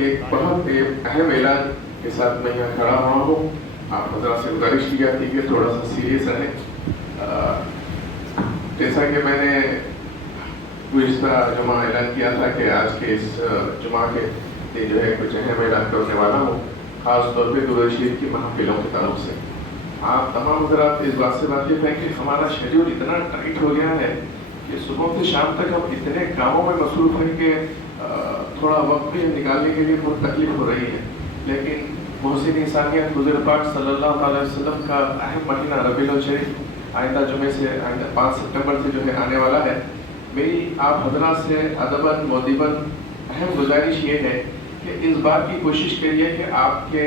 एक बहुत अहम ऐलान के साथ मैं यहाँ खड़ा हुआ हूँ। आप हज़रात से गुजारिश की जाती है कि थोड़ा सा सीरियस रहें। जैसा कि मैंने गुज़िश्ता जुमा ऐलान किया था कि आज के इस जुमा के लिए जो है कुछ अहम ऐलान करने वाला हूँ, ख़ास तौर पे दुरूद शरीफ की महफिलों के ताल्लुक से। आप तमाम हज़रात इस बात से वाकिफ़ हैं कि हमारा शेड्यूल इतना टाइट हो गया है कि सुबह से शाम तक हम इतने कामों में मसरूफ़ हैं कि थोड़ा वक्त भी निकालने के लिए बहुत तकलीफ़ हो रही है। लेकिन मोहसिन इंसानियत हुज़ूर पाक सल्लल्लाहु अलैहि वसल्लम का अहम महीना रबीउल शरीफ आइंदा जुमे से आइंदा 5 सितंबर से जो है आने वाला है। मेरी आप हज़रात से अदबन मोदिबन अहम गुजारिश ये है कि इस बात की कोशिश करिए कि आपके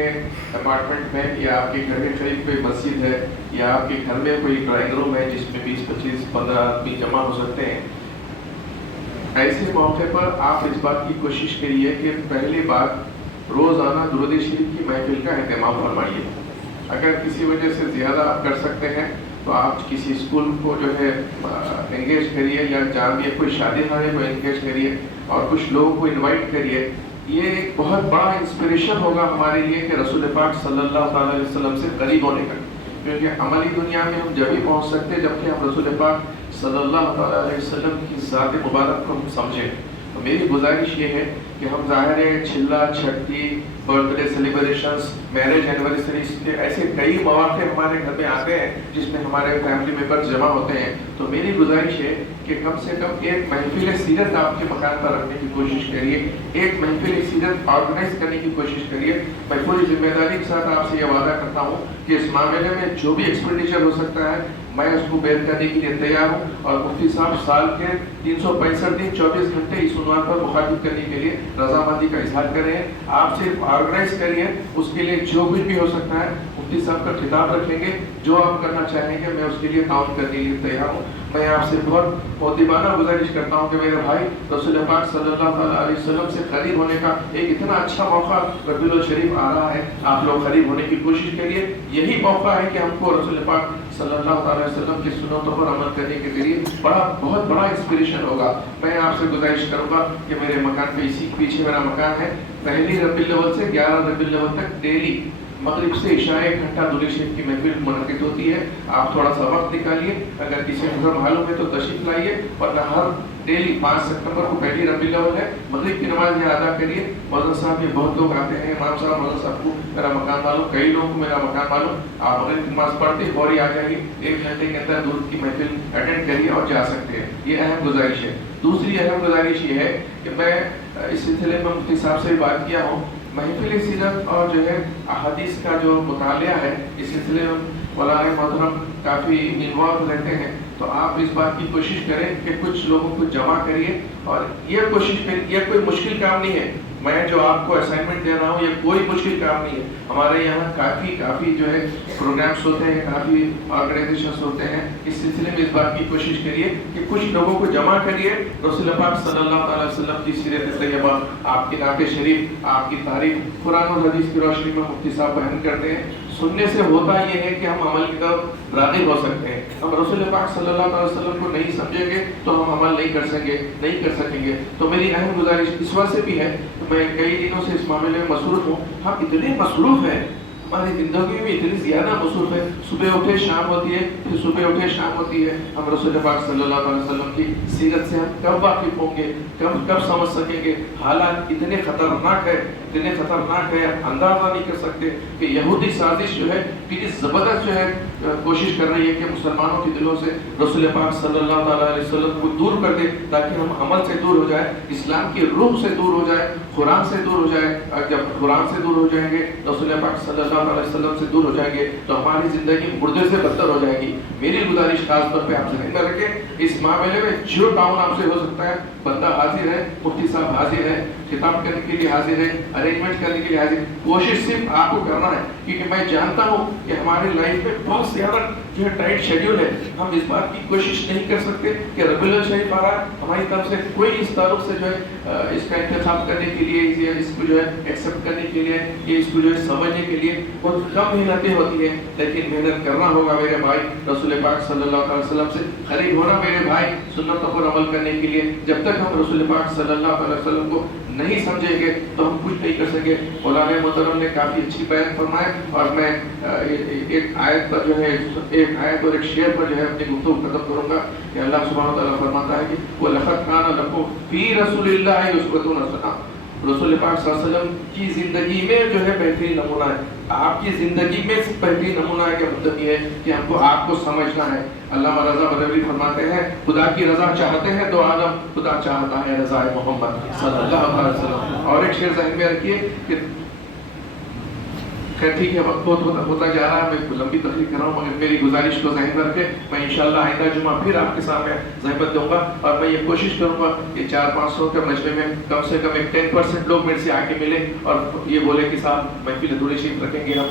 अपार्टमेंट में या आपके घर के करीब कोई मस्जिद है या आपके घर में कोई ड्राइंग रूम है जिसमें 20, 25, 15 आदमी जमा हो सकते हैं। ऐसे मौके पर आप इस बात की कोशिश करिए कि पहली बार रोज़ाना दुरूद शरीफ की महफिल का एहतमाम फरमाइए। अगर किसी वजह से ज़्यादा आप कर सकते हैं तो आप किसी स्कूल को जो है एंगेज करिए या जहाँ भी कोई शादी खाने को एंगेज करिए और कुछ लोगों को इनवाइट करिए। ये एक बहुत बड़ा इंस्पिरेशन होगा हमारे लिए कि रसूल पाक सल्लल्लाहु अलैहि वसल्लम से करीब होने का, क्योंकि अमली दुनिया में हम जब ही पहुँच सकते हैं जबकि हम रसूल पाक सल्लल्लाहु अलैहि वसल्लम की ज़ात मुबारक को हम समझें। तो मेरी गुजारिश ये है कि हम ज़ाहिर है चिल्ला छठी बर्थडे सेलिब्रेशंस मैरिज एनिवर्सरीज के ऐसे कई मौके हमारे घर में आते हैं जिसमें हमारे फैमिली मेम्बर्स जमा होते हैं। तो मेरी गुजारिश है कि कम से कम एक महफिल सीरत आपके मकान पर रखने की कोशिश करिए, एक महफिल सीरत ऑर्गेनाइज करने की कोशिश करिए। मैं पूरी जिम्मेदारी के साथ आपसे ये वादा करता हूँ कि इस मामले में जो भी एक्सपेंडिचर हो सकता है मैं उसको बेयर करने के लिए तैयार हूँ। और मुफ्ती साहब साल के 365 दिन 24 घंटे इस उन्वान पर मुखातिब करने के लिए रजामंदी का इजहार कर रहे हैं। आप सिर्फ ऑर्गेनाइज करिए, उसके लिए जो कुछ भी हो सकता है मुफ्ती साहब का खिताब रखेंगे, जो आप करना चाहेंगे मैं उसके लिए काम करने के लिए तैयार हूँ। मैं आपसे बहुत मोदिबाना गुजारिश करता हूँ कि मेरे भाई रसूल पाक सल्लल्लाहु अलैहि वसल्लम से करीब होने का एक इतना अच्छा मौका रबीउल शरीफ आ रहा है, आप लोग करीब होने की कोशिश करिए। यही मौका है कि हमको रसूल पाक सल्लल्लाहु अलैहि वसल्लम की सुन्नतों पर अमल करने के लिए बहुत बड़ा इंस्पिरेशन होगा। मैं आपसे गुजारिश करूँगा कि मेरे मकान पे इसी पीछे मेरा मकान है, पहली रबीउल अव्वल से 11 रबीउल अव्वल तक डेली मगरिब से इशा 1 घंटा दुरूद शरीफ की महफिल मुनक़िद होती है। आप थोड़ा सा वक्त निकालिए, अगर किसी को मालूम है तो तशरीफ लाइए, वरना हर डेली 5 सितंबर को पहली रबीउल अव्वल है, मगरिब की नमाज यहाँ अदा करिए। मौलाना साहब ये बहुत लोग आते हैं, इमाम साहब मौलाना साहब को मेरा मकान मालूम, कई लोगों को मेरा मकान मालूम। आप मगरिब की नमाज पढ़ते फौरी आ जाइए, 1 घंटे के अंदर दुरूद की महफिल अटेंड करिए और जा सकते हैं। ये अहम गुजारिश है। दूसरी अहम गुजारिश ये है कि मैं इस सिलसिले में मुफ्ती साहब से बात किया हूँ, महफिल सीरत और जो है अहादीस का जो मुतालिया है इस सिलसिले में मौलाना मोहतरम काफ़ी इन्वॉल्व रहते हैं। तो आप इस बात की कोशिश करें कि कुछ लोगों को जमा करिए और ये कोशिश करिए, यह कोई मुश्किल काम नहीं है। मैं जो आपको असाइनमेंट दे रहा हूँ ये कोई मुश्किल काम नहीं है। हमारे यहाँ काफ़ी जो है प्रोग्राम्स होते हैं, काफ़ी ऑर्गेनाइजेशंस होते हैं। इस सिलसिले में इस बात की कोशिश करिए कि कुछ लोगों को जमा करिए। रसूल पाक सल्लल्लाहु अलैहि वसल्लम की सीरत तैयबा, आपकी नात शरीफ, आपकी तारीफ कुरान और हदीस की रोशनी में मुफ्ती साहब बयान करते हैं। सुनने से होता ये है कि हम अमल की तरफ राग़िब हो सकते हैं। हम रसूल पाक सल्लल्लाहु अलैहि वसल्लम को नहीं समझेंगे तो हम अमल नहीं कर सकेंगे। तो मेरी अहम गुजारिश इस वजह से भी है, मैं कई दिनों से इस मामले में मसरूफ़ हूँ। हम इतने मसरूफ़ हैं, हमारी ज़िंदगी में इतनी ज़्यादा मसरूफ़ है, सुबह उठे शाम होती है, फिर सुबह उठे शाम होती है। हम रसूल पाक सल्लल्लाहु अलैहि वसल्लम की सीरत से हम कब वाकिफ़ होंगे, कब समझ सकेंगे। हालात इतने ख़तरनाक है, अंदाज़ा नहीं कर सकते कि यहूदी साजिश जो है कितनी ज़बरदस्त जो है कोशिश कर रही है कि मुसलमानों के दिलों से रसूल पाक सल्लल्लाहु अलैहि वसल्लम को दूर कर दे, ताकि हम अमल से दूर हो जाए, इस्लाम की रूह से दूर हो जाए, कुरान से दूर हो जाए। और जब कुरान से दूर हो जाएंगे, रसूल पाक सल्लल्लाहु अलैहि वसल्लम से दूर हो जाएंगे, तो हमारी ज़िंदगी मुर्दे से बदतर हो जाएगी। मेरी गुजारिश खास तौर पे आप ज़हन में रखें, इस मामले में जो टाउन आपसे हो सकता है, बंदा हाजिर है, मुफ्ती साहब हाजिर है, खिताब करने के लिए हाजिर है, अरेंजमेंट करने के लिए हाजिर। कोशिश सिर्फ आपको करना है, क्योंकि मैं जानता हूँ कि हमारी लाइफ में बहुत ज़्यादा जो है टाइट शेड्यूल है। हम इस बात की कोशिश नहीं कर सकते कि रबीउल शरीफ आ रहा है, हमारी तरफ से कोई इस ताल्लुक से जो है इसका इंतखाब करने के लिए, इसको जो है एक्सेप्ट करने के लिए, ये इसको जो है समझने के लिए बहुत कम मेहनतें होती हैं। लेकिन मेहनत करना होगा मेरे भाई, रसूल पाक सल्लल्लाहु अलैहि वसल्लम से करीब होना मेरे भाई, सुन्नतों पर अमल करने के लिए। जब तक हम रसूल पाक सल्लल्लाहु अलैहि वसल्लम को نہیں سمجھیں گے تو ہم کچھ نہیں کر سکیں. مولانا محترم نے کافی اچھی بیان فرمائے اور میں ایک آیت پر جو ہے ایک آیت اور ایک شعر پر جو ہے اپنی گفتگو ختم کروں گا کہ اللہ سبحانہ وتعالیٰ فرماتا ہے کہ وَلَقَدْ كَانَ لَكُمْ فِي رَسُولِ اللَّهِ أُسْوَةٌ حَسَنَةٌ. رسول پاک صلی اللہ علیہ وسلم کی زندگی میں جو ہے بہترین نمونہ ہے. آپ کی زندگی میں بہترین نمونہ ہے. کہ مطلب یہ ہے کہ ہم کو آپ کو سمجھنا ہے. علامہ رضا بدوی فرماتے ہیں خدا کی رضا چاہتے ہیں تو عالم خدا چاہتا ہے رضا محمد صلی اللہ علیہ وسلم. اور ایک شعر ذہن میں رکھیے کہ خیر ٹھیک ہے وقت بہت ہوتا جا رہا ہے. میں کوئی لمبی تقریر کر رہا ہوں مگر میری گزارش کو ذہن میں رکھے میں انشاءاللہ آئندہ جمعہ پھر آپ کے سامنے زحمت دوں گا اور میں یہ کوشش کروں گا کہ 400-500 کے مجمع میں کم سے کم ایک 10% لوگ میرے سے آ کے ملیں اور یہ بولے کہ صاحب محفل درود شریف رکھیں گے ہم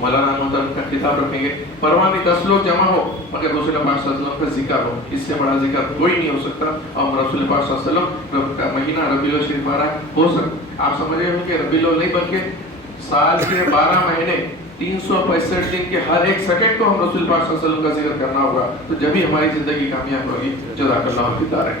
مولانا محترم کا خطاب رکھیں گے. پرواہ نہیں 10 لوگ جمع ہو مگر رسول پاک صلی اللہ علیہ وسلم کا ذکر ہو. اس سے بڑا ذکر کوئی نہیں ہو سکتا. اور رسول پاک صلی اللہ علیہ وسلم کا مہینہ ربیع الاول شریف آ رہا ہے ہو سکتا آپ سمجھ رہے ہو کہ ربیع الاول نہیں بلکہ سال کے 12 مہینے 365 دن کے ہر ایک سیکنڈ کو ہم رسول پاک صلی اللہ علیہ وسلم کا ذکر کرنا ہوگا تو جب ہی ہماری زندگی کامیاب ہوگی. جزاک اللہ خیر.